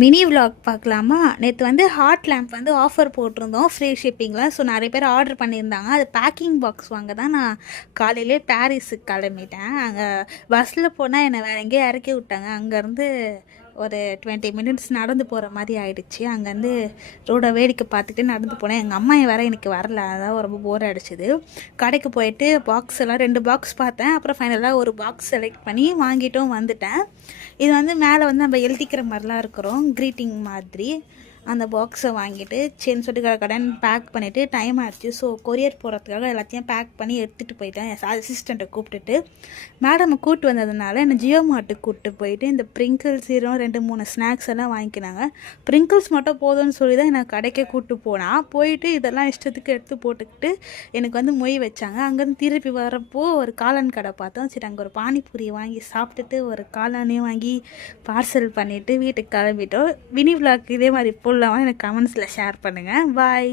Mini vlog பார்க்கலாமா? நேற்று வந்து ஹாட் லேம்ப் வந்து ஆஃபர் போட்டிருந்தோம் ஃப்ரீ ஷிப்பிங்கில். ஸோ நிறைய பேர் ஆர்டர் பண்ணியிருந்தாங்க. அது பேக்கிங் பாக்ஸ் வாங்க தான் நான் காலையிலே பாரிஸுக்கு கிளம்பிட்டேன். அங்கே பஸ்ஸில் போனால் என்னை வேறு எங்கேயோ இறக்கி விட்டாங்க. அங்கேருந்து ஒரு 20 மினிட்ஸ் நடந்து போகிற மாதிரி ஆகிடுச்சு. அங்கேருந்து ரோடை வேடிக்கை பார்த்துட்டு நடந்து போனேன். எங்கள் அம்மா வேறு எனக்கு வரல, அதான் ரொம்ப போர் அடிச்சுது. கடைக்கு போயிட்டு பாக்ஸ் எல்லாம் 2 பாக்ஸ் பார்த்தேன். அப்புறம் ஃபைனலாக ஒரு பாக்ஸ் செலக்ட் பண்ணி வாங்கிட்டும் வந்துட்டேன். இது வந்து மேலே வந்து நம்ம எழுதிக்கிற மாதிரிலாம் இருக்கிறோம், க்ரீட்டிங் மாதிரி. அந்த பாக்ஸை வாங்கிட்டு சரின்னு சொல்லிட்டு கடன் பேக் பண்ணிவிட்டு டைம் ஆகிடுச்சு. ஸோ கொரியர் போகிறதுக்காக எல்லாத்தையும் பேக் பண்ணி எடுத்துகிட்டு போயிட்டேன். என் அசிஸ்டண்ட்டை கூப்பிட்டுட்டு மேடம் கூப்பிட்டு வந்ததுனால என்னை ஜியோ மார்ட்டுக்கு கூப்பிட்டு போயிட்டு இந்த ப்ரிங்கிள்ஸ் 2-3 ஸ்நாக்ஸ் எல்லாம் வாங்கிக்கினாங்க. ப்ரிங்கிள்ஸ் மட்டும் போதும்னு சொல்லி தான் என்னை கடைக்கே கூப்பிட்டு போயிட்டு இதெல்லாம் இஷ்டத்துக்கு எடுத்து போட்டுக்கிட்டு எனக்கு வந்து மொய் வச்சாங்க. அங்கேருந்து திருப்பி வரப்போ ஒரு காளான் கடை பார்த்தோம். சரி அங்கே ஒரு பானிபூரி வாங்கி சாப்பிட்டுட்டு ஒரு காளானையும் வாங்கி பார்சல் பண்ணிவிட்டு வீட்டுக்கு கிளம்பிட்டோம். மினி விலாக் இதே மாதிரி போடலாமா? எனக்கு கமெண்ட்ஸில் ஷேர் பண்ணுங்கள். பாய்.